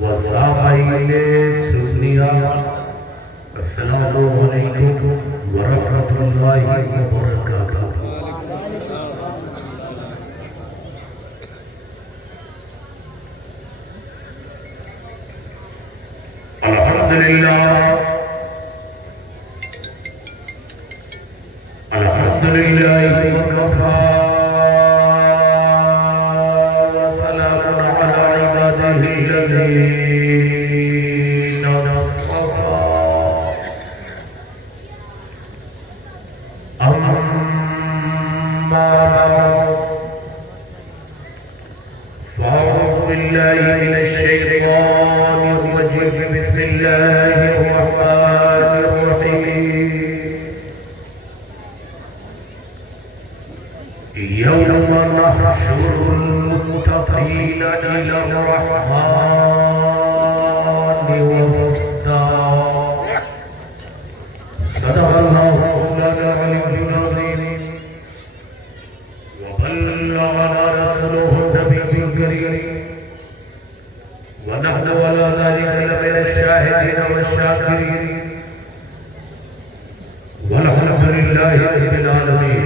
وسامعین سنیا السلام علیکم ورحمۃ اللہ وبرکاتہ۔ الحمدللہ وکفی وسلام علی عبادہ الذین اصطفی۔ اما بعد فاعوذ باللہ من الشیطان الرجیم، بسم اللہ الرحمن الرحیم۔ يوم نحشر المتقين إلى الرحمن وفدا۔ صدق الله العلي العظيم وبلغنا رسوله النبي الكريم ونحن على ذلك لمن الشاهدين والشاكرين والحمد لله رب العالمين۔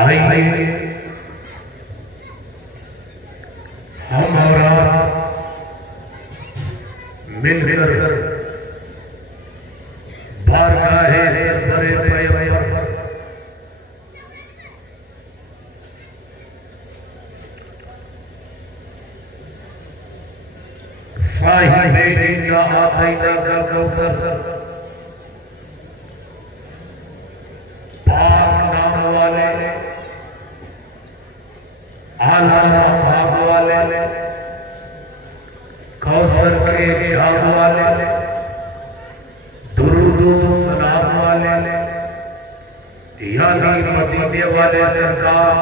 آئیے ہمارا مل کر بارگاہ سرور پیغمبر صاحب اِنَّا أَعْطَيْنَاكَ الْكَوْثَرَ پاک نام والے اعلیٰ مقام والے کوثر کے جام والے درود و سلام والے یعنی مدینے والے سرکار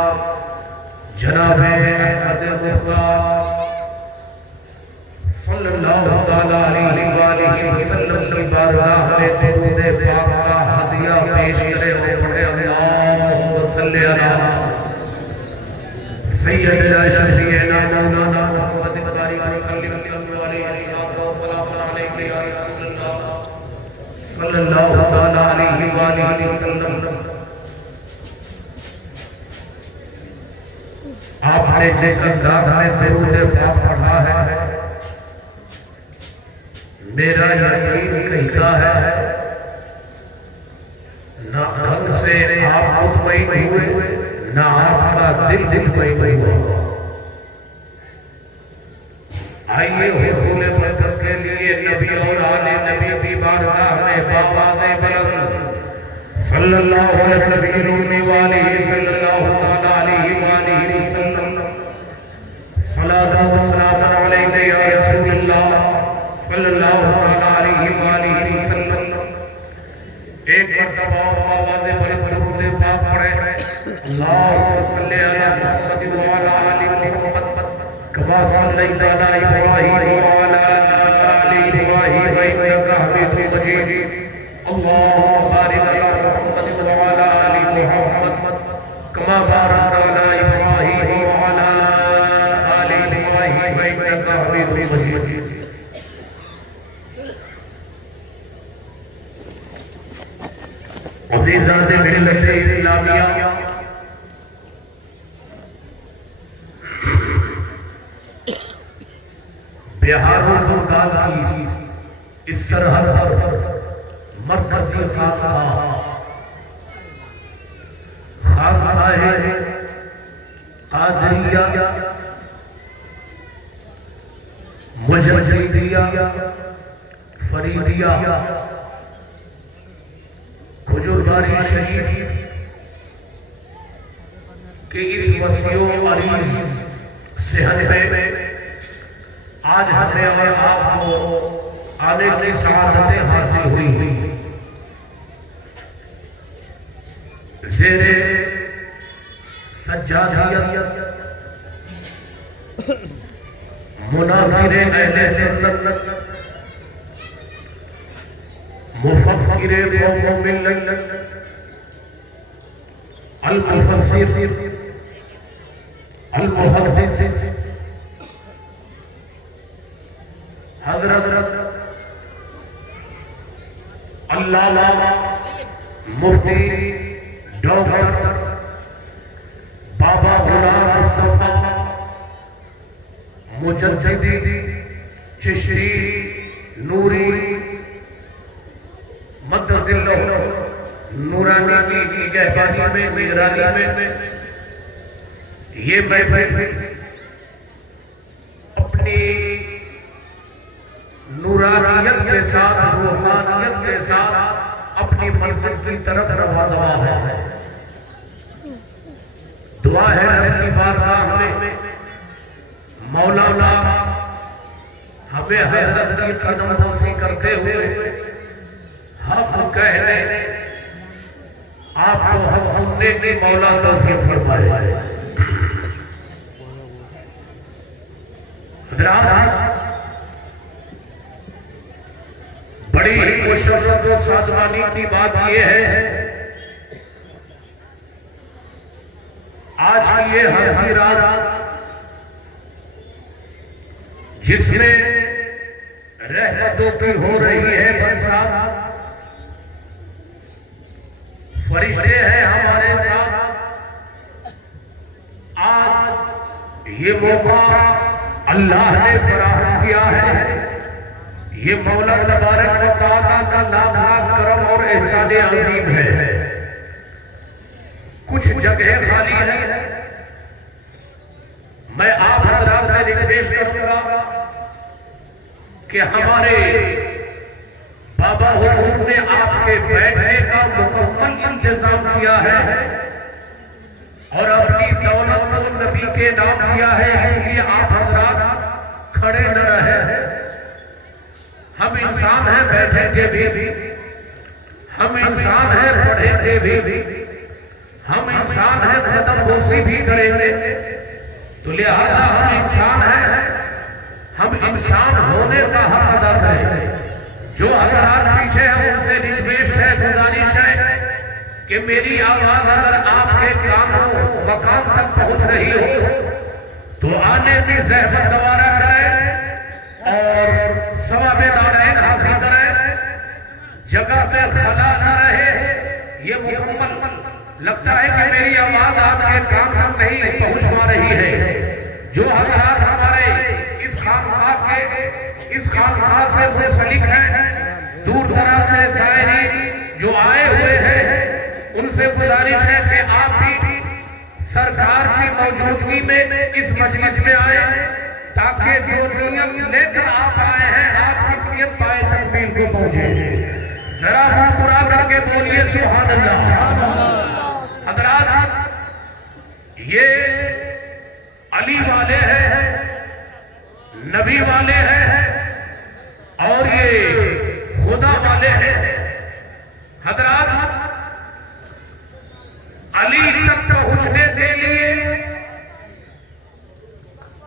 جناب احمد مصطفیٰ صلی اللہ تعالیٰ علیہ وآلہ وسلم کی بارگاہ میں درود پاک کا ہدیہ پیش کرے اور پڑھے اللہم صلی علی سیدنا شفیعنا مولانا محمد صلی اللہ علیہ وآلہ وسلم۔ آپ نے جس انداز میں درود پاک پڑھا ہے میرا یقین کہتا ہے نہ ڈھنگ سے آپ مطمئن ہوئے نہ آپ کا دل مطمئن ہوا۔ آئیے حصول مدد کے لیے نبی اور آل نبی کی بارگاہ میں بآواز بلند صلی اللہ علیہ وآلہ وسلم صلاۃ و سلام علیک یا رسول اللہ صلی اللہ علیہ وآلہ وسلم۔ ایک مرتبہ آواز بلند درود پاک پڑھے اللہم صلی علی محمد وعلی آل محمد کما صلیت علی ابراہیم وعلی آل ابراہیم انک حمید مجید۔ اللہم بارک علی محمد وعلی آل محمد کما بارکت علی ابراہیم وعلی آل ابراہیم انک حمید مجید۔ عزیزان ملت اسلامیہ، بہار و بنگال کی اس سرحد پر مرکزی خانقاہ قادریہ مجددیہ فریدیہ کھجورداری شریف کہ اس وسیع و عریض صحت میں آج ہمیں اور آپ کو آنے کی سعادتیں حاصل ہوئی زیر سجادیت مناظر اہل سنت مفکر قوم و ملت المفسر المحدث حضرت علامہ مفتی ڈاکٹر بابا غلام مصطفیٰ مجددی چشتی نوری مدد اللہ نورانی کی گہواری میں نگرانی میں یہ محفل اپنی نورانیت کے ساتھ روحانیت کے ساتھ اپنی منزل کی طرف رواں ہے. دعا ہے اپنی بارگاہ میں مولانا ہمیں حضرت کی قدم بوسی کرتے ہوئے حق کہنے آپ کو حق سننے کی مولا توفیق فرمائے. حضرات بڑی ہی مشرف و سازمانی کی بات یہ ہے آج کی یہ ہنسی رات جس میں رحمتوں کی ہو رہی ہے برسات. فرشتے ہیں ہمارے ساتھ. آج یہ موقع اللہ نے فراہم کیا ہے. یہ مولا تبارک و تعالیٰ کا لاکھ کرم اور احسان عظیم ہے. کچھ جگہ خالی ہے. میں آپ حضرات سے ریکویسٹ کروں گا کہ ہمارے بابا حضور نے آپ کے بیٹھنے کا مکمل انتظام کیا ہے اور اپنی دولت کو نبی کے نام کیا ہے. اس لیے آپ حضرات کھڑے نہ رہے. ہم انسان ہیں بیٹھیں گے بھی, ہم انسان ہیں پڑھیں گے بھی, ہم انسان ہیں قدم بوسی بھی کریں گے. تو لہذا ہم انسان ہیں, ہم انسان ہونے کا حق ادا کریں. جو حضرات پیچھے ہیں ان سے ریکویسٹ ہے, گزارش ہے کہ میری آواز اگر آپ کے کانوں مقام تک پہنچ رہی ہو تو آنے کی زحمت دوبارہ کریں اور ثواب دارین حاصل کریں. جگہ پہ خلا نہ رہے. یہ مکمل لگتا ہے کہ میری آواز آپ کے کان تک نہیں پہنچ پا رہی ہے. جو حضرات ہمارے اس خانقاہ سے منسلک ہیں, دور دراز سے زائرین جو آئے ہوئے ہیں, ان سے گزارش ہے کہ آپ بھی سرکار کی موجودگی میں اس مجلس میں آئے تاکہ جو نیت لے کر آپ آئے ہیں آپ کی نیت پائے تکمیل کو پہنچے. ذرا مسکرا کر کے بولیے سبحان اللہ. حضرات یہ علی والے ہیں, نبی والے ہیں اور یہ خدا والے ہیں. حضرات علی تک پہنچنے کے لیے,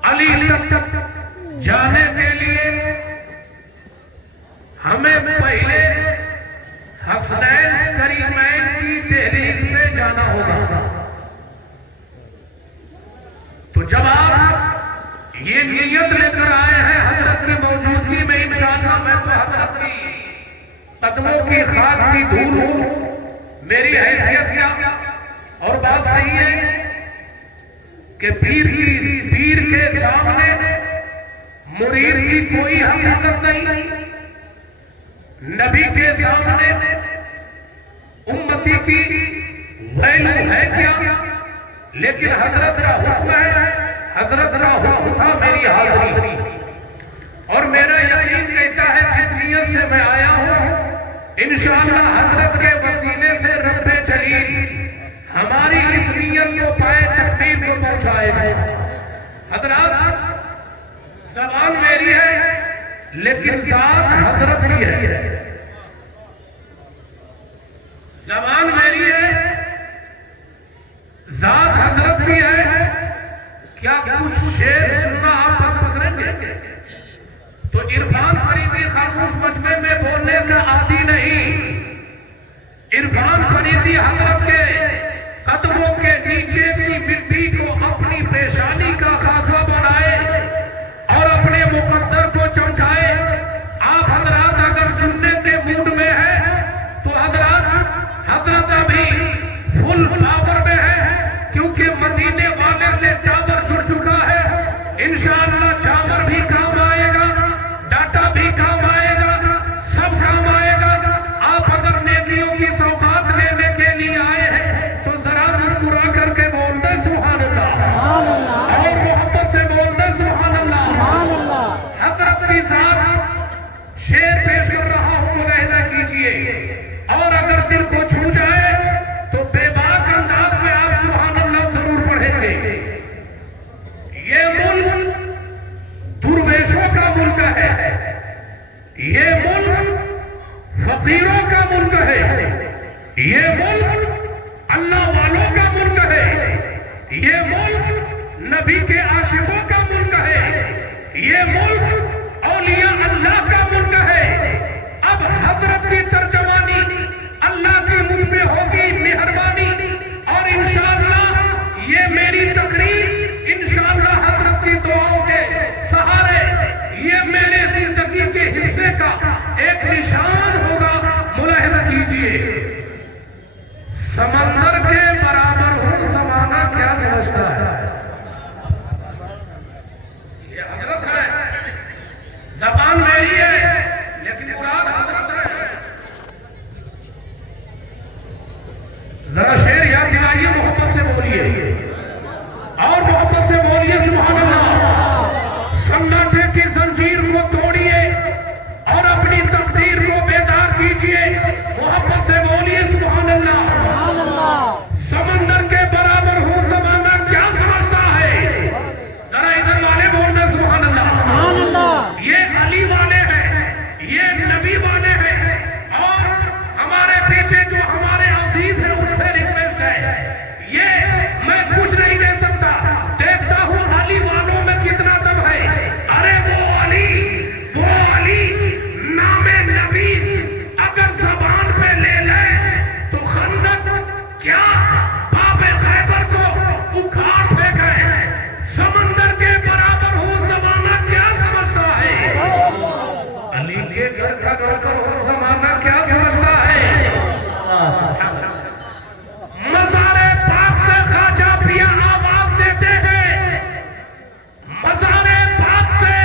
علی تک جانے کے لیے ہمیں پہلے حسنین کریمین کی تحریک میں جانا ہوگا. تو جب آپ یہ نیت لے کر آئے ہیں حضرت کی موجودگی میں, انشاءاللہ میں تو حضرت کی قدموں کی خاک کی دھول ہوں. میری حیثیت کیا اور بات صحیح ہے کہ پیر کے سامنے مرید کی کوئی حقیقت نہیں, نبی کے سامنے امتی کی ویلو ہے کیا. لیکن حضرت کا حکم ہے, حضرت کا حکم تھا میری حاضری, اور میرا یقین کہتا ہے جس نیت سے میں آیا ہوں انشاءاللہ حضرت کے وسیلے سے رب جلیل ہماری اس نیت کو پائے تکمیل کو پہنچائے گا. حضرات زبان میری ہے لیکن ذات حضرت کی ہے. زبان میری ہے, ذات حضرت کی ہے. کیا کچھ شعر سننا آپ پسند کریں گے؟ تو عرفان فریدی خاموش مجمع میں بولنے کا عادی نہیں. عرفان فریدی حضرت کے قدموں کے نیچے کی مٹی کو اپنی پیشانی مدینے والے سے چاور جڑ چکا ہے، انشاءاللہ چاور بھی کام آئے گا، ڈاٹا بھی کام آئے گا، سب کام آئے گا۔ آپ اگر نیکیوں کی سوغات لینے کے لیے آئے ہیں تو ذرا مسکرا کر کے بول دیں سبحان اللہ، اور محبت سے بول دیں سبحان اللہ۔ حضرت کی ذات شعر پیش کر رہا ہوں، ملاحظہ کیجئے، اور اگر دل کو چھو جائے تو بے باک انداز میں آپ سبحان اللہ ضرور پڑھیں گے۔ یہ ملک درویشوں کا ملک ہے، یہ ملک فقیروں کا ملک ہے، یہ ملک اللہ والوں کا ملک ہے، یہ ملک نبی کے عاشقوں کا ملک ہے، یہ ملک اولیاء اللہ کا ملک ہے۔ اب حضرت کی ترجمانی اللہ کی مجھ پہ ہوگی مہربانی، اور انشاءاللہ یہ میری تقریر انشاءاللہ حضرت کی دعاؤں کے سہارے یہ میرے زندگی کے حصے کا ایک نشان ہوگا۔ ملاحظہ کیجئے، سمندر کے برابر ہوں زمانہ کیا سمجھتا ہے؟ یہ حضرت ہے، زبان میری ہے لیکن مراد حضرت ہے۔ ذرا شعر یاد دلائیے، محبت سے بولیے، اور محبت سے بولیے سبحان اللہ۔ سناٹے کی زنجیر کو توڑیے اور اپنی تقدیر کو بیدار کیجئے، محبت سے بولیے سبحان اللہ۔ سمندر کے برابر ہوں زمانہ کیا سمجھتا ہے؟ ذرا ادھر والے بولنا سبحان اللہ۔ یہ علی والے ہیں، یہ نبی والے ہیں، اور ہمارے پیچھے جو ہمارے عزیز ہیں ان سے ریکویسٹ ہے، یہ میں کچھ نہیں دے سکتا، دیکھتا ہوں علی والوں میں کتنا دم ہے۔ ارے وہ علی نام نبی اگر زبان پہ لے لے تو خندق کیا باب خیبر کو اکھاڑ پھینکے۔ سمندر کے برابر ہو زمانہ کیا سمجھتا ہے؟ علی کے گھر کا نوکر ہو زمانہ کیا سمجھتا ہے؟ مزار پاک سے خواجہ پیا آواز دیتے ہیں، مزار پاک سے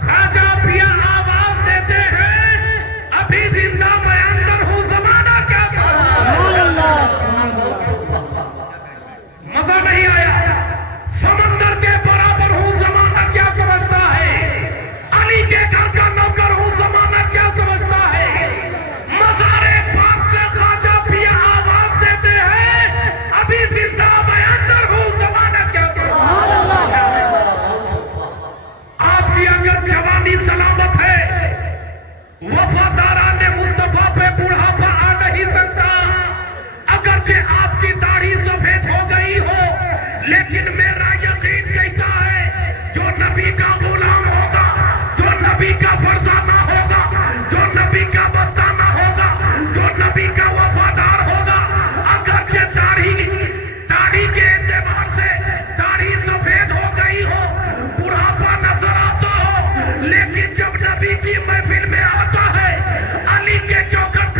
خواجہ پیا آواز دیتے ہیں، ابھی زندہ میں اندر ہوں زمانہ کیا سمجھتا ہے؟ مزہ نہیں آیا؟ سمندر کے برابر ہوں زمانہ کیا سمجھتا ہے؟ علی کے گھر کا نوکر ہوں زمانہ کیا سمجھتا ہے؟ مزار پاک سے خواجہ پیا آواز دیتے ہیں، ابھی زندہ میں اندر ہوں زمانہ کیا سمجھتا ہے؟ آپ کی اگر جوانی سلامت ہے، وفاداران مصطفیٰ پہ بڑھاپا آ نہیں سکتا، اگرچہ آپ کی داڑھی سفید ہو گئی ہو، لیکن میرا یقین کہتا ہے جو نبی کا غلام ہوگا، جو نبی کا فرزانہ ہوگا، جو نبی کا مستانہ ہوگا، جو نبی کا وفادار ہوگا، اگرچہ داڑھی کے اعتبار سے داڑھی سفید ہو گئی ہو، بڑھاپا نظر آتا ہو، لیکن جب نبی کی محفل میں آتا ہے، علی کے چوکھٹ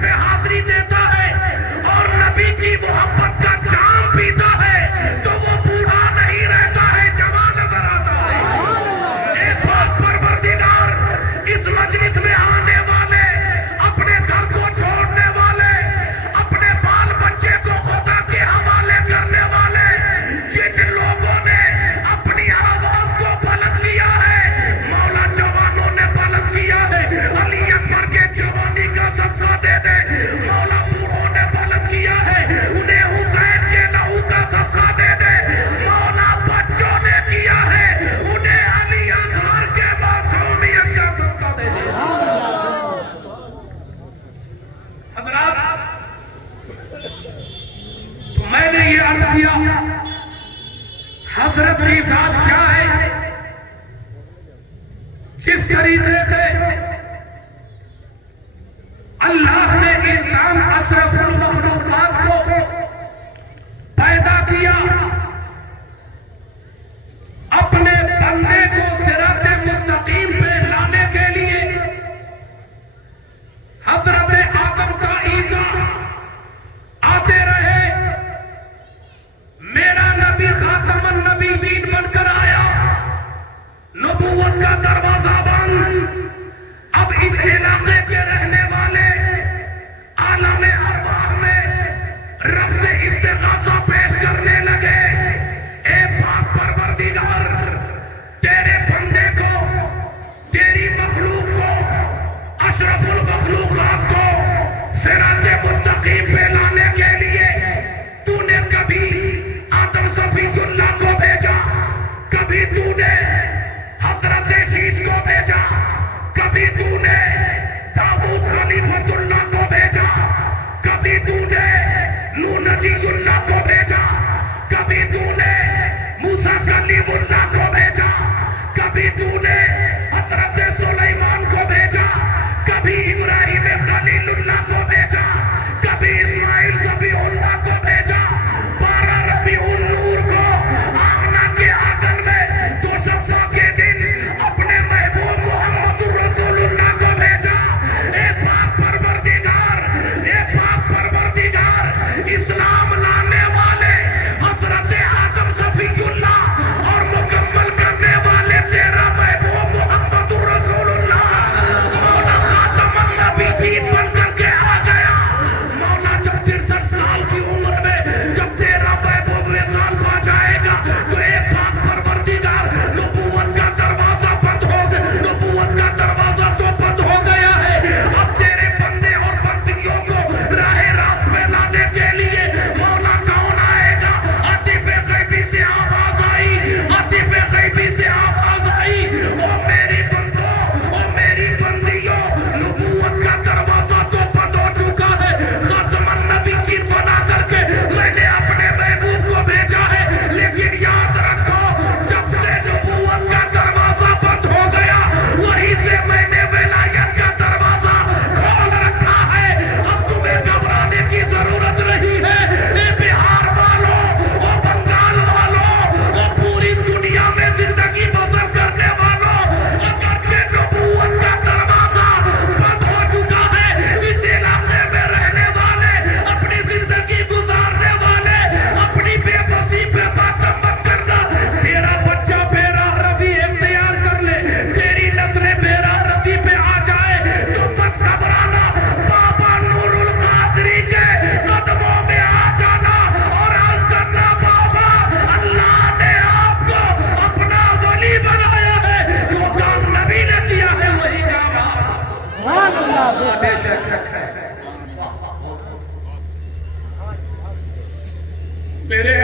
پہ حاضری دیتا ہے اور نبی کی محبت کا جام پیتا ہے تو وہ بوڑھا نہیں رہتا ہے، جوان نظر آتا ہے۔ ایک بات پروردگار اس مجلس میں آنے والے، اپنے گھر کو چھوڑنے والے، اپنے بال بچے کو خدا کے حوالے کرنے والے، جن لوگوں نے اپنی آواز کو بلند کیا ہے، مولا جوانوں نے بلند کیا ہے، علی اکبر کے جوانی کا صدقہ دے دے، مولا بوڑھوں نے بلند کیا ہے، انہیں حسین کے لہو کا صدقہ دے دے، مولا بچوں نے کیا ہے، انہیں علی اصغر کے معصومیت کا صدقہ دے دے۔ حضرات، تو میں نے یہ عرض کیا حضرت کی ذات کیا ہے، جس طریقے سے اللہ نے انسان اشرف المخلوقات کو پیدا کیا، اپنے بندے کو صراط مستقیم پہ لانے کے لیے حضرت آدم کا عیسیٰ آتے رہے،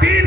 3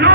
9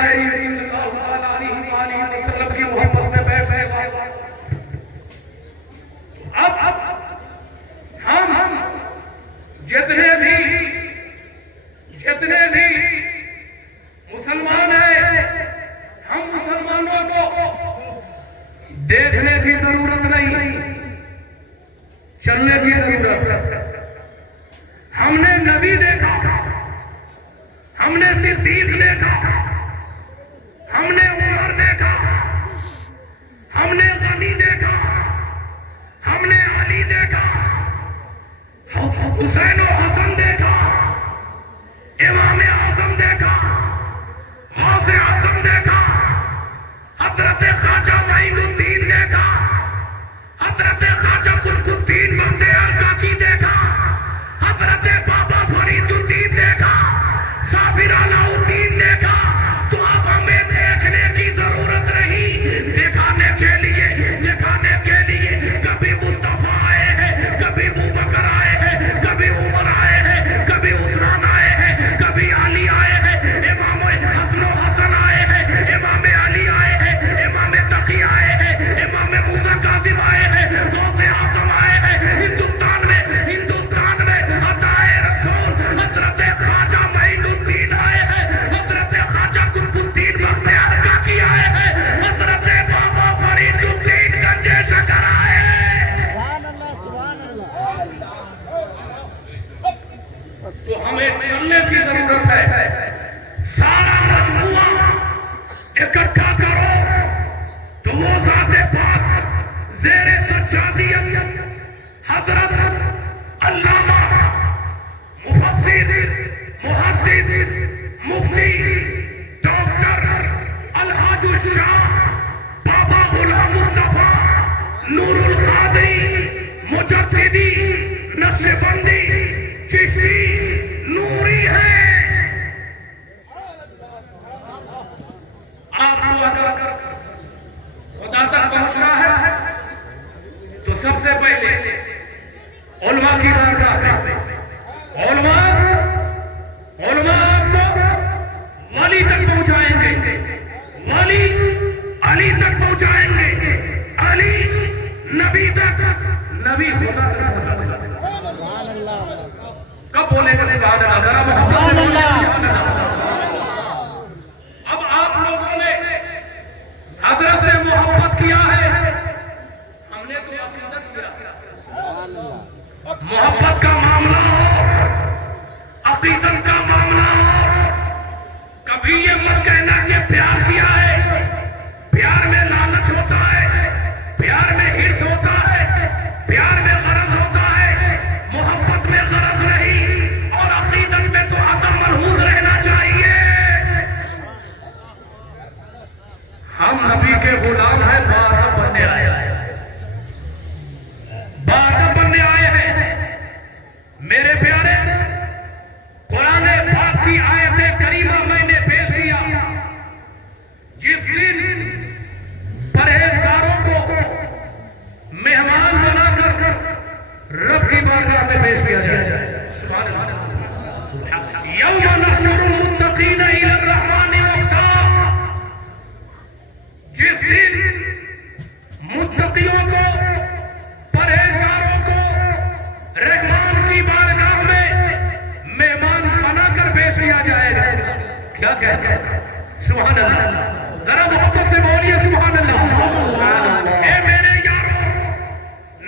پیارے صلی اللہ علیہ وآلہ وسلم کی محبت میں بیٹھ گئے. اب ہم جتنے بھی مسلمان ہیں، ہم مسلمانوں کو دیکھنے کی ضرورت نہیں، چلنے کی ضرورت. ہم نے نبی دیکھا، ہم نے صدیق دیکھا، ہم نے عمر دیکھا، ہم نے غنی دیکھا، ہم نے علی دیکھا، حسین و حسن دیکھا، امام اعظم دیکھا، غوث اعظم دیکھا، حضرت خواجہ معین الدین دیکھا، حضرت خواجہ قطب الدین بختیار کاکی دیکھا، حضرت بابا فرید الدین دیکھا، صابر علاؤالدین دیکھا. تو اب ہمیں دیکھنے کی ضرورت نہیں، دکھانے کے لیے کبھی مصطفیٰ آئے ہیں، کبھی ابوبکر آئے ہیں، کبھی عمر آئے ہیں، کبھی عثمان آئے ہیں، کبھی علی آئے ہیں، امام حسن و حسن آئے ہیں، امام علی آئے ہیں، امام تقی آئے ہیں، امام موسیٰ کاظم آئے ہیں، غوث اعظم آئے ہیں. ہندوستان میں عطائے رسول حضرت خواجہ معین الدین آئے ہیں، حضرت خواجہ قطب الدین بختیار کاکی آئے ہیں، حضرت بابا فرید الدین گنج شکر آئے ہیں. سبحان اللہ. تو ہمیں چلنے کی ضرورت ہے. سارا مجموعہ اکٹھا کرو تو وہ ذات پاک زیر سجادیت حضرت علامہ مفسر محدث مفتی ڈاکٹر الحاج الشاہ بابا غلام مصطفیٰ نور القادری مجددی نقشبندی چشتی نوری ہے. آپ کو اگر خدا تک پہنچنا ہے تو سب سے پہلے علماء کی بارگاہ میں علماء کو ولی تک پہنچائیں گے، ولی علی تک پہنچائیں گے، علی نبی تک، نبی خدا تک پہنچائیں گے. کب بولے گا سبحان اللہ؟ ذرا محبت سے بولے سبحان اللہ. اب آپ لوگوں نے حضرت سے محبت کیا ہے، ہم نے تو عقیدت کیا. محبت کا معاملہ ہو، عقیدت کا معاملہ ہو، کبھی یہ مت کہنا کہ پیار کیا ہے. پیار میں لالچ ہوتا ہے، پیار میں حرص ہوتا ہے، پیار میں غرض ہوتا ہے، محبت میں غرض نہیں، اور عقیدت میں تو عدم ملحوظ رہنا چاہیے. ہم نبی کے غلام ہیں، بارہ بننے آئے ہیں، بارہ بننے آئے ہیں. میرے پیارے، قرآن پاک کی آیت کریمہ میں نے پیش کیا. جس دن پرہیزگاروں کو مہمان بنا کر رب کی بارگاہ میں پیش کیا جائے. سبحان اللہ. یوم نحشر المتقین الی الرحمن وفدا. جس دن متقیوں کو، پرہیزگاروں کو رحمان کی بارگاہ میں مہمان بنا کر پیش کیا جائے گا. کیا کہتے ہیں؟ سبحان اللہ. ذرا محبت سے بولیے سبحان اللہ. اے میرے یاروں،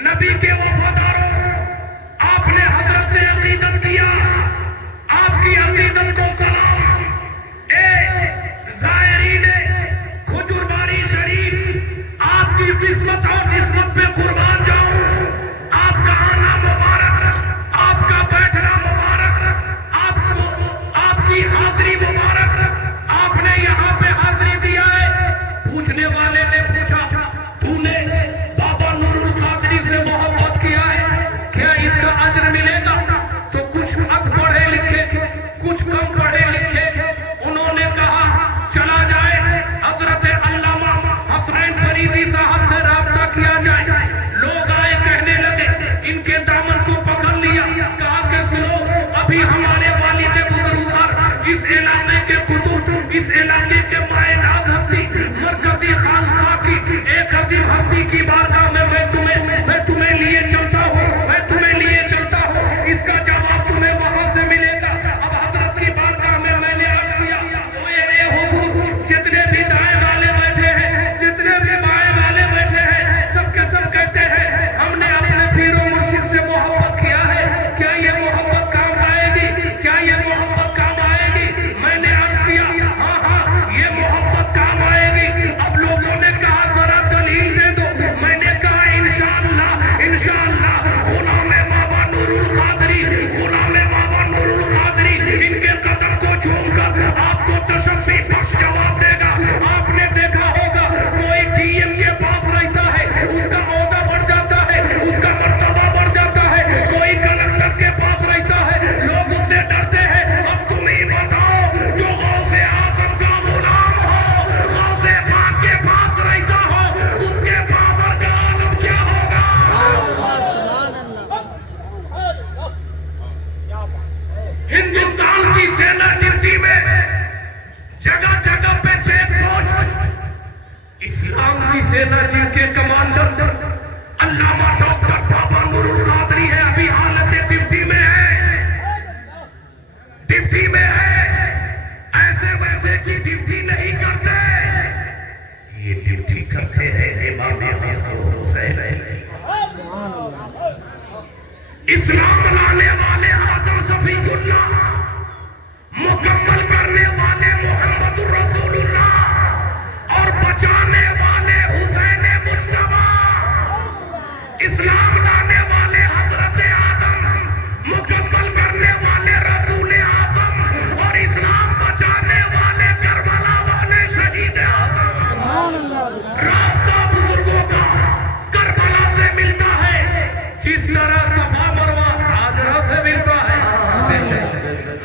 نبی کے وفاداروں، آپ نے حضرت سے عقیدت کیا، آپ کی عقیدت کو سلام. اے زائرین کھجورباری شریف، آپ کی قسمت اور نسبت پہ قربان جاؤں. آپ کا آنا مبارک، آپ کا بیٹھنا مبارک، آپ کی حاضری مبارک. آپ نے یہاں پہ حاضری دیا ہے. پوچھنے والے نے پوچھا، تو نے بابا نور القادری سے محبت کیا ہے، کیا اس کا اجر ملے گا؟ تو کچھ اب پڑھے لکھے، کچھ کم اس علاقے کے معینات ہستی مرکزی خانقاہ کی ایک عظیم ہستی کی بارگاہ میں میں تمہیں لیے چلتا ہوں اس کا جواب تمہیں وہاں سے ملے گا. اب حضرت کی بارگاہ میں میں نے عرض کیا اے حضور جتنے بھی دائیں والے بیٹھے ہیں جتنے بھی بائیں والے بیٹھے ہیں سب کے سب کہتے ہیں ہم نے اپنے پیر و مرشد سے محبت کیا ہے, کیا یہ محبت کام آئے گی, کیا یہ محبت کام آئے گی؟ میں نے عرض کیا ہاں یہ محبت کام آئے گی. اب لوگوں نے کہا ذرا دلیل دے دو. میں نے کہا انشاءاللہ غلام بابا نور القادری ان کے قدم کو چھوم کر آپ کو تشفی بخش جواب دے گا. آپ نے دیکھا ہوگا کوئی ڈی ایم کے پاس رہتا ہے اس کا عہدہ بڑھ جاتا ہے, اس کا مرتبہ بڑھ جاتا ہے. کوئی کلکٹر کے پاس رہتا ہے لوگ اس سے ڈرتے ہیں. اب تم ہی بتاؤ جو غوث اعظم کا غلام ہو, غوث پاک کے پاس رہتا ہو, اس کے پاور کا عالم کیا ہوگا؟ ہندوستان کی سینا ڈیوٹی میں جگہ جگہ پہ چیک پوسٹ, اسلام کی سینا جن کے کمانڈر علامہ ڈاکٹر بابا نور القادری ہے ابھی حالت ڈیوٹی میں ہے. ایسے ویسے کی ڈیوٹی نہیں کرتے, یہ ڈیوٹی کرتے ہیں امام حسین. اسلام لانے والے آدم صفی اللہ, مکمل کرنے والے محمد رسول اللہ اور بچانے والے حسین مجتبیٰ. اسلام لانے والے حضرت آدم, مکمل کرنے والے رسول اعظم اور اسلام بچانے والے کربلا والے شہید اعظم. راستہ بزرگوں کا کربلا سے ملتا ہے جس طرح صفا مروہ حاجرہ سے ملتا ہے.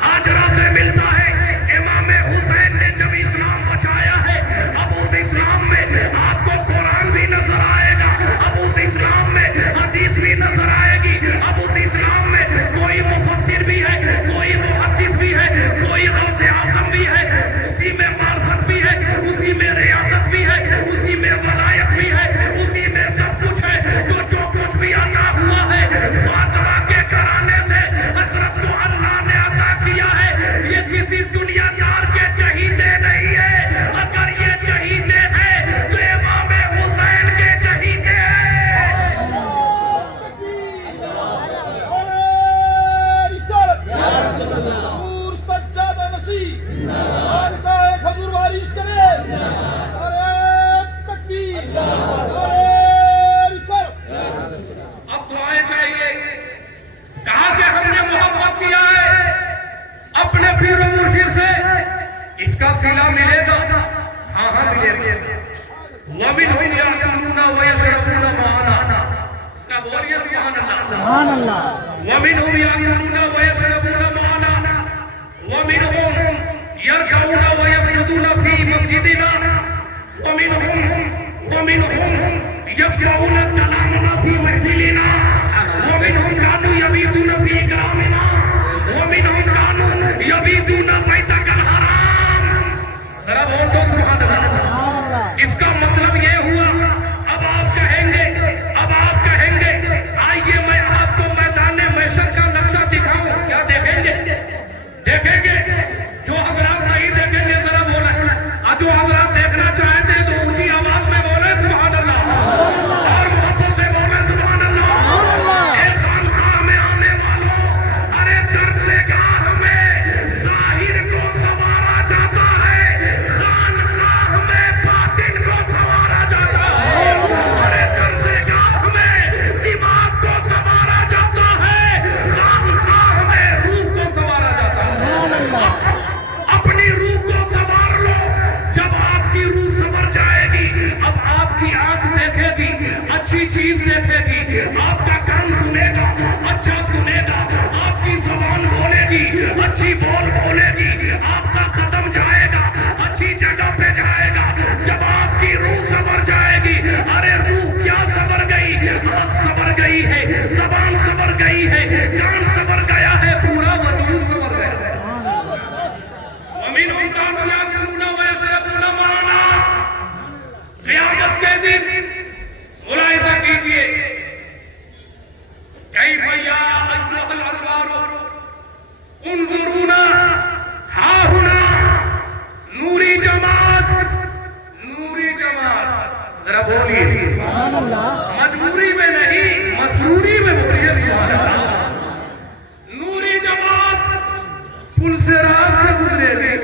حاجرہ سے ملتا ہے. امام حسین نے جب اسلام بچایا ہے اب اس اسلام میں آپ کو قرآن بھی نظر آئے گا, اب اس اسلام میں حدیث بھی نظر آئے گی, اب اس اسلام میں کوئی مفسر بھی ہے, کوئی محدث بھی ہے, کوئی غوث اعظم بھی ہے, اسی میں معرفت بھی ہے, اسی میں ریاست بھی ہے, اسی میں ولایت بھی ہے, اسی میں سب کچھ ہے. جو کچھ بھی عطا ہوا ہے فاطمہ کے گھرانے سے حضرت کو اللہ نے عطا کیا ہے. یہ کسی دنیا دار کے چہیتے نہیں ہے, اگر یہ چہیتے ہیں تو امام حسین کے چہیتے ہیں. اب دعائیں چاہیے. کہا کہ ہم نے محبت کیا ہے اپنے پیر و مرشد سے, اس کا صلہ ملے گا. ہاں ملے گا. وَمِنْهُمْ يَأْكُلُونَ وَيَشْرَبُونَ مَعَنَا. کیا بولیے سبحان اللہ. وَمِنْهُمْ يَأْكُلُونَ وَيَشْرَبُونَ مَعَنَا وَمِنْهُمْ يَرْكَعُونَ وَيَسْجُدُونَ فِي مَسْجِدِنَا وَمِنْهُمْ يَسْمَعُونَ كَلَامَنَا فِي مَحْفِلِنَا وَمِنْهُمْ كَانُوا يَبِيتُونَ فِي إِكْرَامِنَا وَمِنْهُمْ كَانُوا يَبِيتُونَ بَيْتَكَ الْحَرَامَ. ذرا بول دو سبحان اللہ. اس کا مطلب یہ ہوا اب آپ کہیں گے آئیے میں آپ کو میدان محشر کا نقشہ دکھاؤں. کیا دیکھیں گے جو حضرات نہیں دیکھیں گے ذرا بولیں, جو حضرات دیکھنا چاہتے ہیں تو اونچی آواز میں بولیں سبحان اللہ اور محبت سے بولیں سبحان اللہ. اے خانقاہ میں آنے والوں, ارے در سے گاہ میں ظاہر کو سنوارا جاتا ہے, خانقاہ میں باطن کو سنوارا جاتا ہے. ارے در سے گاہ میں دماغ کو سنوارا جاتا ہے, خانقاہ میں روح کو سنوارا جاتا ہے. اپنی روح کو سنوار لو. جب آپ کی روح سنور جائے گی اب آپ کی آنکھ دیکھے گی, اچھی چیز دیکھے گی, آپ کا کان سنے گا, اچھا سنے گا, آپ کی زبان بولے گی, اچھی بولے گی, آپ کا قدم جائے گا, اچھی جگہ پہ جائے گا. جب آپ کی روح سنور جائے گی, ارے روح کیا سنور گئی, آنکھ سنور گئی ہے, زبان سنور گئی ہے, کان سنور گیا ہے, پورا وجود سنور گیا ہے. وَمِنْهُمْ بولیے سبحان اللہ مجبوری میں نہیں مسروری میں بولیے سبحان اللہ نوری جماعت پل سے راہ سے گزرے گی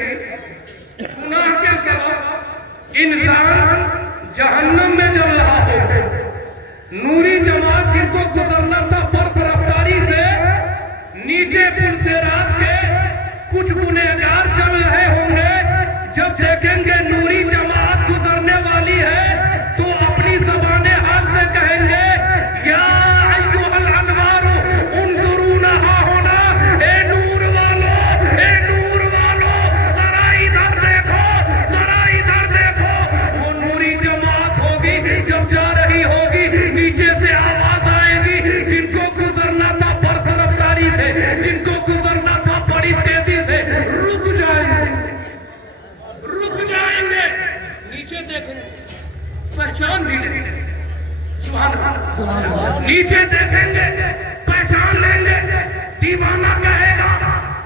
گناہ کے سبب انسان جہنم میں جل رہا ہو نوری جماعت جن کو گزرنا تھا برف رفتاری سے نیچے پل سے رات کے کچھ گنہگار چل رہے ہوں گے جب دیکھیں گے نوری جماعت گزرنے والی ہے تو اپنی زبان حال سے کہیں گے یا ایھا الانوار انظرونا ہونا اے نور والو ذرا ادھر دیکھو وہ نوری جماعت ہوگی جب جا رہی ہوگی نیچے سے آواز آئے گی جن کو گزرنا تھا برف رفتاری سے جن کو گزرنا تھا بڑی تیزی سے رک جائیں گے نیچے دیکھیں گے پہچان بھی لیں گے سبحان اللہ نیچے دیکھیں گے پہچان لیں گے دیوانہ کہے گا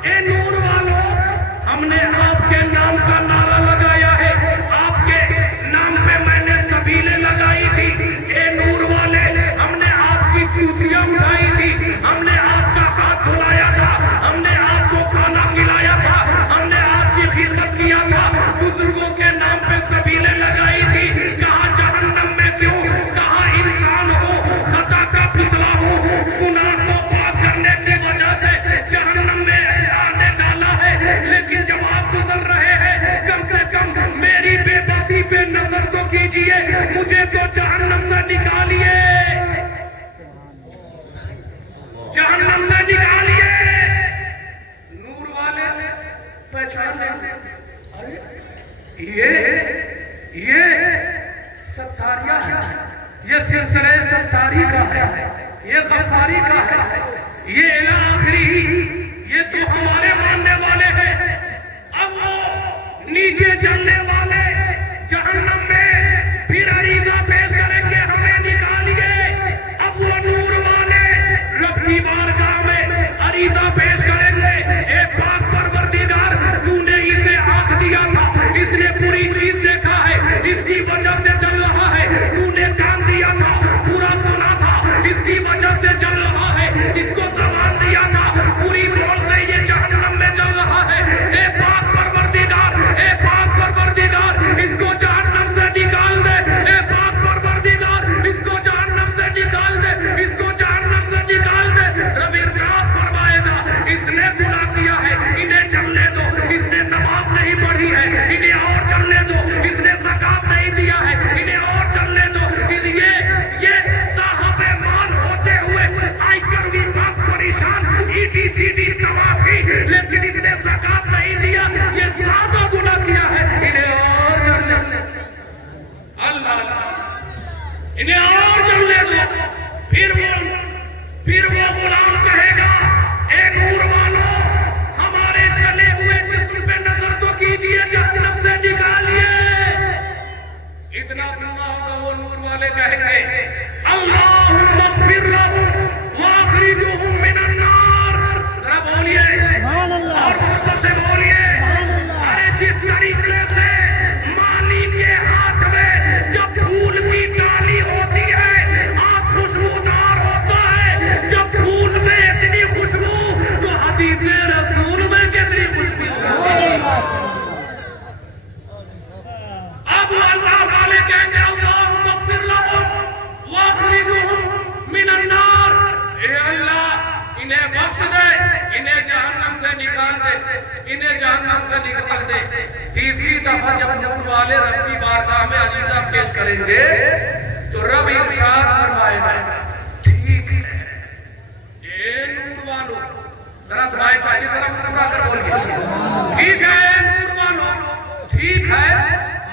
اے نور والو ہم نے آپ کے نام کا نعرہ لگایا ہے آپ کے نام پہ میں نے سبیلیں لگائی تھی اے نور والے ہم نے آپ کی چوٹیاں اٹھائی تھی ہم نے آپ کا ہاتھ دھلایا تھا ہم نے آپ کو کھانا کھلایا تھا ہم نے آپ کی خدمت کیا تھا بزرگوں کے نام پہ سبیلیں لگائی تھی کہاں جہنم میں کیوں کہاں انسان ہو خطا کا پتلا ہو گناہ کو پاک کرنے کی وجہ سے جہنم میں آنے ڈالا ہے لیکن جب آپ گزر رہے ہیں کم سے کم میری بے بسی پہ نظر تو کیجئے مجھے تو جہنم سے نکالیے جہنم سے نکالیے نور والے پہچان لیں یہ ستاریہ ہے یہ سلسلہ ستاری کا ہے یہ غفاری کا ہے یہ الہ آخری یہ تو ہمارے ماننے والے ہیں اب وہ نیچے چلنے والے جہنم میں پھر عریضہ پیش کریں گے ہمیں نکالیے اب وہ نور والے رب کی بارگاہ میں عریضہ پیش کریں گے اے پاک پروردگار تو نے اسے آنکھ دیا تھا اس نے پوری چیز دیکھا ہے اس کی وجہ سے چل رہا ہے تو نے کان دیا تھا پورا سنا تھا اس کی وجہ سے چل رہا ہے اس کو زبان دیا تھا پوری بول سے یہ جہنم میں چل رہا ہے اے پاک پروردگار اس کو جہنم سے نکال دے اے پاک پروردگار اس کو جہنم سے نکال دے اس کو جہنم سے نکال دے رب ارشاد فرمائے گا اس نے گناہ کیا ہے انہیں چلنے دو اس نے نماز نہیں پڑھی ہے انہیں اور چلنے دو اس نے زکات نہیں دیا ہے انہیں اور چلنے دو یہ صاحب مال ہوتے ہوئے آئی کر وفاق پریشان ایڈی سیڈی گواہ تھی لیکن اس نے زکات نہیں دیا یہ زیادہ گناہ کیا ہے انہیں اور چلنے دو اللہ انہیں اور چلنے دو پھر وہ غلام کہے گا اے نور والو ہمارے چلے ہوئے جسم پہ نظر تو کیجئے جہنم سے نکالیے اتنا سننا ہوگا وہ نور والے کہیں گے اللہم اغفر لهم واخرجهم من النار ذرا بولیے سبحان اللہ اور خود سے بولیے سبحان اللہ ارے جس طریقے سے مالی کے ہاتھ میں جب پھول کی ڈالی ہوتی ہے آپ خوشبودار ہوتا ہے جب پھول میں اتنی خوشبو تو حدیث رسول میں کتنی خوشبو ہوتی ہے اب اللہ والے کہیں گے اللہم اغفر لهم واخرجهم من النار اے اللہ انہیں بخش دے انہیں جہنم سے نکال دے انہیں جہنم سے نکال دے تیسری دفعہ جب نور والے رب کی بارگاہ میں عریضہ پیش کریں گے تو رب ارشاد فرمائے گا ٹھیک ہے اے نور والو ذرا دعائیں چاہیے ذرا مسمرہ کر بولیے ٹھیک ہے اے نور والو ٹھیک ہے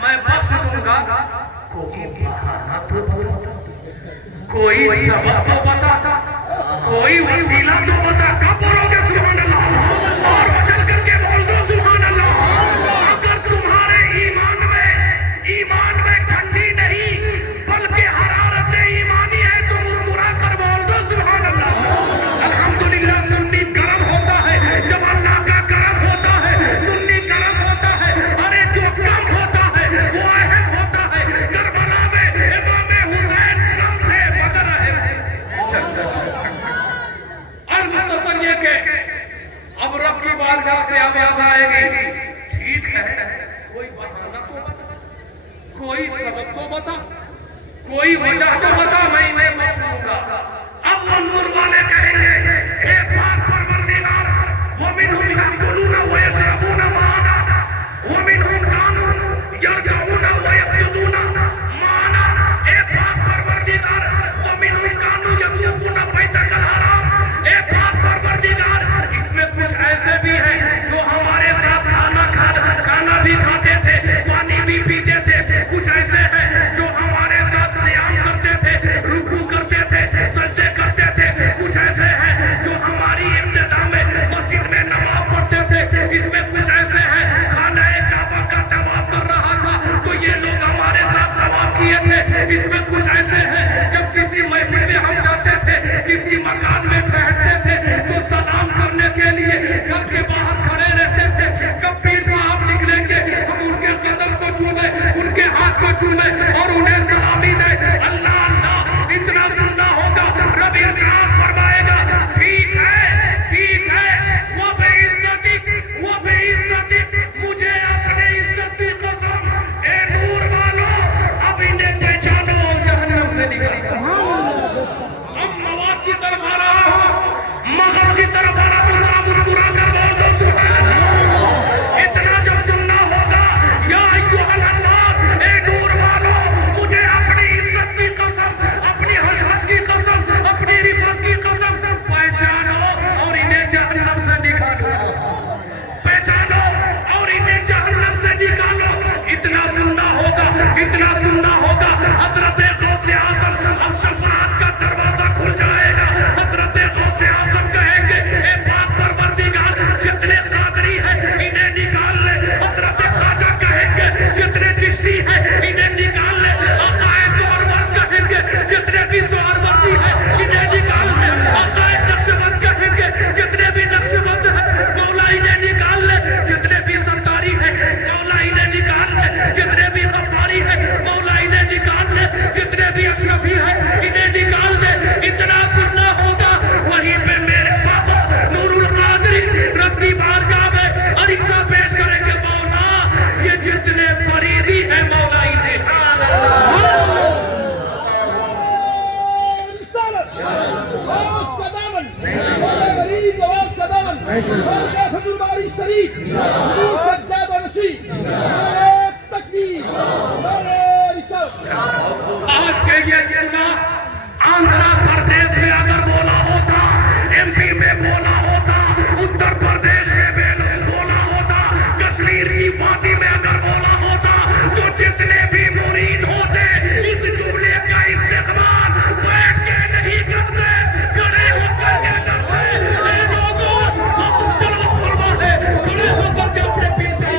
میں بخش دوں گا کوئی بہانہ تو بتا کوئی سبب تو بتا کوئی وسیلہ تو بتا کب بولو گے سبحان اللہ اور چل کر کے بول دو سبحان اللہ اگر تمہارے ایمان میں ٹھنڈی نہیں بلکہ حرارت ایمانی ہے تو مسکرا کر بول دو سبحان اللہ الحمدللہ سنی گرم ہوتا ہے جب اللہ کا کرم ہوتا ہے سنی گرم ہوتا ہے ارے جو کم ہوتا ہے وہ اہم ہوتا ہے کربلا میں امام کوئی سبب تو بتا، کوئی وجہ تو بتا، میں انہیں مفہوم گا۔ اب وہ نور والے کہیں گے اے پاک پروردگار وَمِنْهُمْ يَأْكُلُونَ وَيَشْرَبُونَ مَعَنَا وَمِنْهُمْ كَانُوا يَرْكَعُونَ وَيَسْجُدُونَ مَعَنَا اے پاک پروردگار وَمِنْهُمْ كَانُوا يَطُوفُونَ بَيْتَكَ الْحَرَامَ اے پاک پروردگار اس میں کچھ ایسے بھی ہیں جو ہمارے ساتھ کھانا بھی کھاتے تھے، پانی بھی پیتے تھے، کچھ ایسے ہیں جو ہمارے ساتھ قیام کرتے تھے، رکوع کرتے تھے، سجدے کرتے تھے، کچھ ایسے ہیں جو ہماری ابتدا میں مسجد میں نماز پڑھتے تھے، اس میں کچھ ایسے ہیں خانہ کعبہ کا طواف کر رہا تھا تو یہ لوگ ہمارے ساتھ طواف کیے تھے، اس میں کچھ ایسے ہیں جب کسی محفل میں ہم جاتے تھے، کسی مکان میں ٹھہرتے تھے تو سلام کرنے کے لیے گھر کے باہر کھڑے رہتے تھے، کب پیر صاحب نکلیں گے ہم ان کے قدم کو چھومیں، ان کے ہاتھ کو چھومیں اور انہیں سلامی دیں، اللہ اللہ اتنا سننا ہوگا۔ رب ارشاد فرمائے گا ٹھیک ہے وہ بے عزتی مجھے اپنے عزت کی قسم اے نور والو اب انہیں پہچانو اور جہنم سے نکالو۔ اب مواد کی طرف آ رہا ہوں، مغز کی طرف آ رہا ہوں، ذرا مسکرا کر بول دو سبحان اللہ۔ اتنا جب سننا ہوگا یا ایھا الناس اے نور والو مجھے اپنی عزت کی قسم، اپنی حشمت کی قسم، اپنی رفعت کی قسم پہچانو اور انہیں جہنم سے نکالو، پہچانو اور انہیں جہنم سے نکالو۔ اتنا سننا ہوگا حضرت غوث اعظم اب شفاعت کا دروازہ کھل جائے گا، حضرت غوث اعظم کہیں گے اے پاک پروردگار جتنے قادری ہیں انہیں نکال لے، حضرت خواجہ کہیں گے جتنے چشتی ہیں انہیں نکال لے، آقا سہروردی کہیں گے جتنے بھی سہروردی ہیں انہیں نکال لے، آقا نقشبند کہیں گے جتنے بھی نقشبند ہیں مولا انہیں نکال لے، جتنے بھی سرداری ہیں مولا انہیں نکال لے، جتنے بھی غفاری ہیں مولا انہیں نکال لے، جتنے بھی اشرفی ہیں انہیں نکال لے۔ اتنا سننا ہوگا، وہیں پہ میرے پاپا نور القادری رب کی بارگاہ میں عریضہ پیش کریں گے مولا یہ جتنے فریدی ہیں مولا انہیں آج کے یہ جلنا آندھرا پردیش میں اگر بولا ہوتا، ایم پی میں بولا ہوتا، اتر پردیش میں بولا ہوتا، کشمیر کی وادی میں اگر بولا ہوتا تو جتنے بھی مرید ہوتے اس جملے کا استقبال بیٹھ کے نہیں کرتے، کھڑے ہو کر کے کرتے۔ اے لوگوں جلوہ فرما ہے، کھڑے ہو کر کے اپنے پیچھے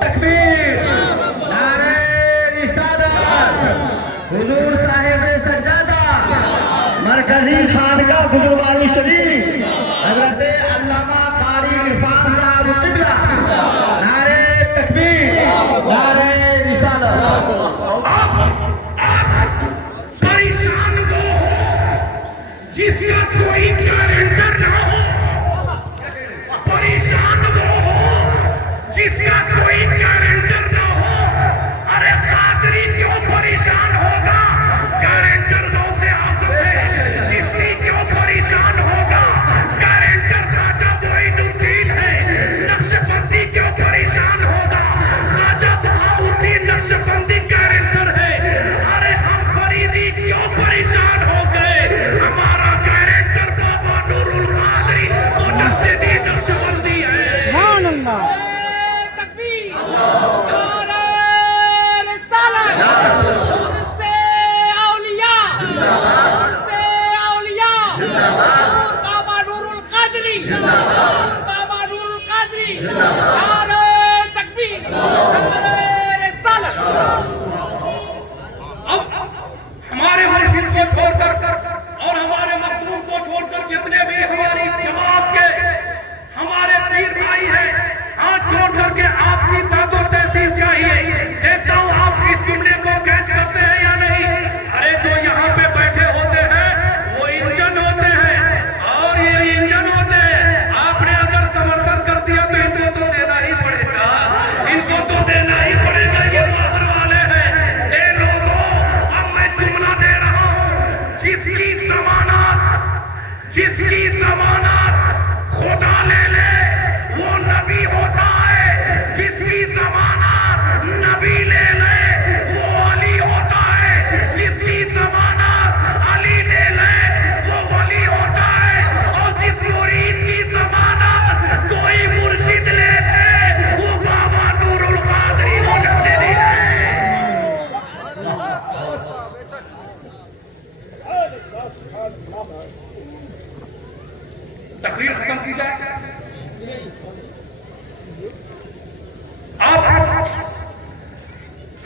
تکبیر، نعرہ رسالت، حضور صاحب سجادہ، مرکزی خانقاہ بزرگواری شریف، حضرت علامہ قاری عرفان صاحب قبلہ، نعرہ تکبیر، نعرہ رسالت۔ پریشان وہ ہو جس کا کوئی گارنٹر نہ ہو، پریشان وہ ہو جس کا کوئی گارنٹر نہ ہو۔ ارے قادری کیوں پریشان ہوگا؟ گارنٹر غوث اعظم ہے۔ چشتی کیوں پریشان ہوگا؟ گارنٹر خواجہ معین الدین ہے۔ نقشبندی کیوں پریشان ہوگا؟ خواجہ بہاؤ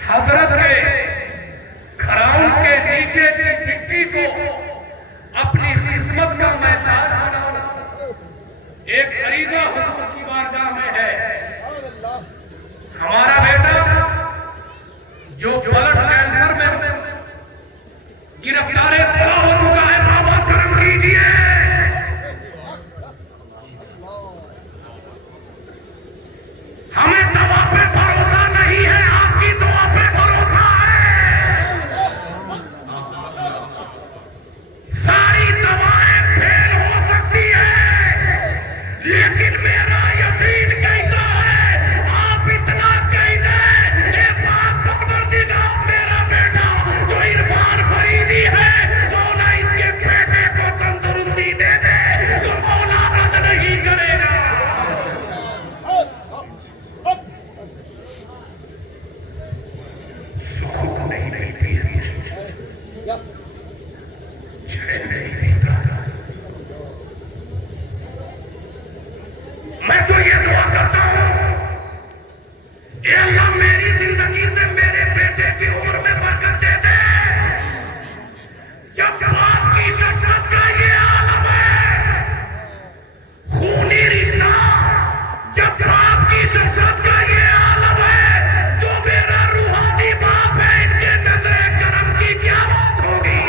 حضرت کے گھراؤں کے نیچے کی مٹی کو اپنی قسمت کا محتاج بنانا ایک عریضہ حضور کی بارگاہ میں ہے۔ ہمارا بیٹا جو بلڈ کینسر میں گرفتار بلا ہو چکا ہے، بابا کرم کیجیے۔ ہمیں دوا پہ بھروسہ نہیں ہے، آپ کی دعا پہ بھروسہ ہے۔ ساری دوائیں فیل ہو سکتی ہیں، لیکن میرا یقین کہتا ہے آپ اتنا کہہ دیں، اے پاک پروردگار میرا بیٹا جو عرفان فریدی ہے، مولا اس کے بیٹے کو تندرستی دے دے تو مولا رد نہیں کرے گا۔ سکون نہیں ملتی ہے، چین نہیں ملتا۔ میں تو یہ دعا کرتا ہوں، اے اللہ میری زندگی سے میرے بیٹے کی عمر میں برکت دے دے۔ جب باپ کی شخصیت کا یہ عالم ہے، خونی رشتہ، جب باپ کی شخصیت کا یہ عالم ہے، جو میرا روحانی باپ ہے، ان کے نظر کرم کی کیا بات ہوگی؟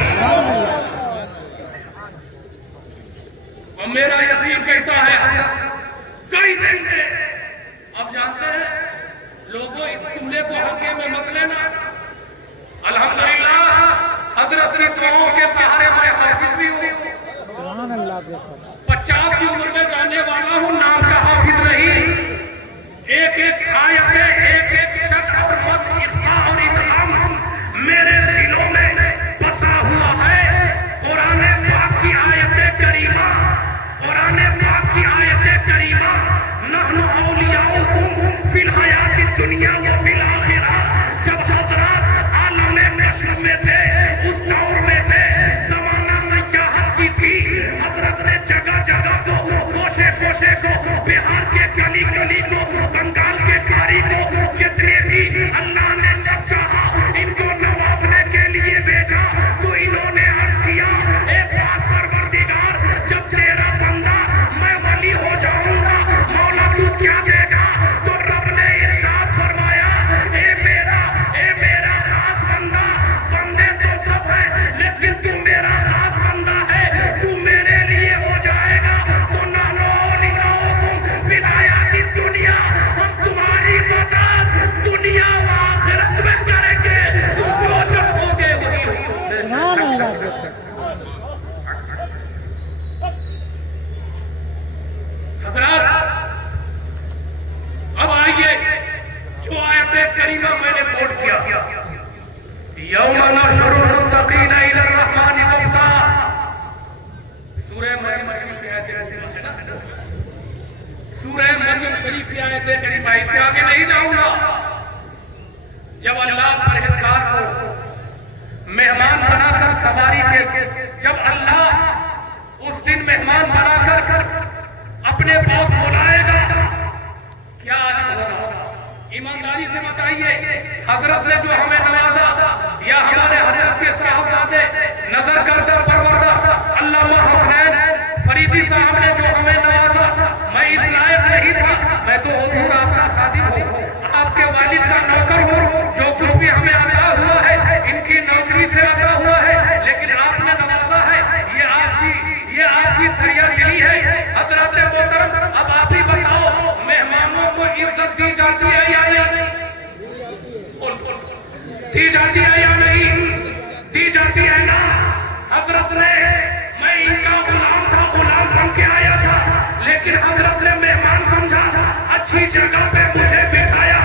اور میرا یقین کہتا ہے کئی دن میں، اب جانتے ہیں لوگوں اس جملے کو ہلکے میں مت لینا، الحمدللہ حضرت کی دعاؤں کے سہارے میں حافظ بھی ہوں، سبحان اللہ کے ساتھ 50 کی عمر میں جانے والا ہوں، نام کا حافظ نہیں۔ ایک ایک آیت، ایک ایک شک اور مت، اصلاح اور اتحام میرے دلوں میں بسا ہوا ہے۔ قرآن پاک کی آیت کریمہ، قرآن پاک کی آیت کریمہ، نحن اولیاؤکم فی الحیات الدنیا و فی الآخرہ، جب حضرات عالم نشر میں تھے، اس دور میں تھے، زمانہ سیاحت کی تھی، حضرت نے جگہ جگہ کو، کوشے کوشے کو، بہار کے گلی گلی کو، بنگال کے کاری کو، جتنے بھی اللہ نے جب چاہا ان کو نوازنے کے لیے بھیجا، تو انہوں نے عرض کیا اے پاک پروردگار جب تیرا بندہ میں ولی ہو جاؤں گا مولا تو کیا دے گا؟ تو رب نے ارشاد فرمایا اے میرا خاص بندہ، بندے تو سب ہیں لیکن تو میرا خاص بندہ ہے، تو میرے لیے ہو جائے گا۔ تو نحن اولیاؤکم فی الحیات الدنیا، ہم تمہاری مدد دنیا و آخرت میں کریں گے، تم جو چاہو گے وہی ہوگا۔ سبحان اللہ کے ساتھ حضرات اب آئیے جو آیت کریمہ میں نے کوٹ کیا، یوم نحشر المتقین الی الرحمن وفدا، سورہ مریم شریف کی آیت کریمہ ہے نا، سورہ مریم شریف کی آیت کریمہ، اس کے آگے نہیں جاؤں گا۔ جب اللہ پرہیزگار کو مہمان بنا کر سواری کے، جب اللہ اس دن مہمان بنا کر اپنے پاس بلائے گا، کیا عالم ہوگا؟ ایمانداری سے بتائیے، حضرت نے جو ہمیں نوازا، یا ہمارے حضرت کے صاحبزادے نظر کرتا پروردہ علامہ حسنین فریدی صاحب نے جو ہمیں نوازا، میں اس لائق نہیں تھا، میں تو حضور آپ کا خادم ہوں، آپ کے والد کا نوکر ہوں، جو کچھ بھی ہمیں عطا ہوا ہے ان کی نوکری سے عطا ہوا ہے، لیکن آپ نے نوازا ہے، یہ آپ کی دریا دلی ہے۔ حضرت محترم اب آپ ہی بتاؤ، مہمانوں کو عزت دی جاتی ہے یا نہیں؟ دی جاتی ہے یا نہیں؟ دی جاتی ہے نا؟ حضرت نے، میں ان کا غلام تھا، غلام بن کے آیا تھا، لیکن حضرت نے مہمان سمجھا، اچھی جگہ پہ مجھے بٹھایا،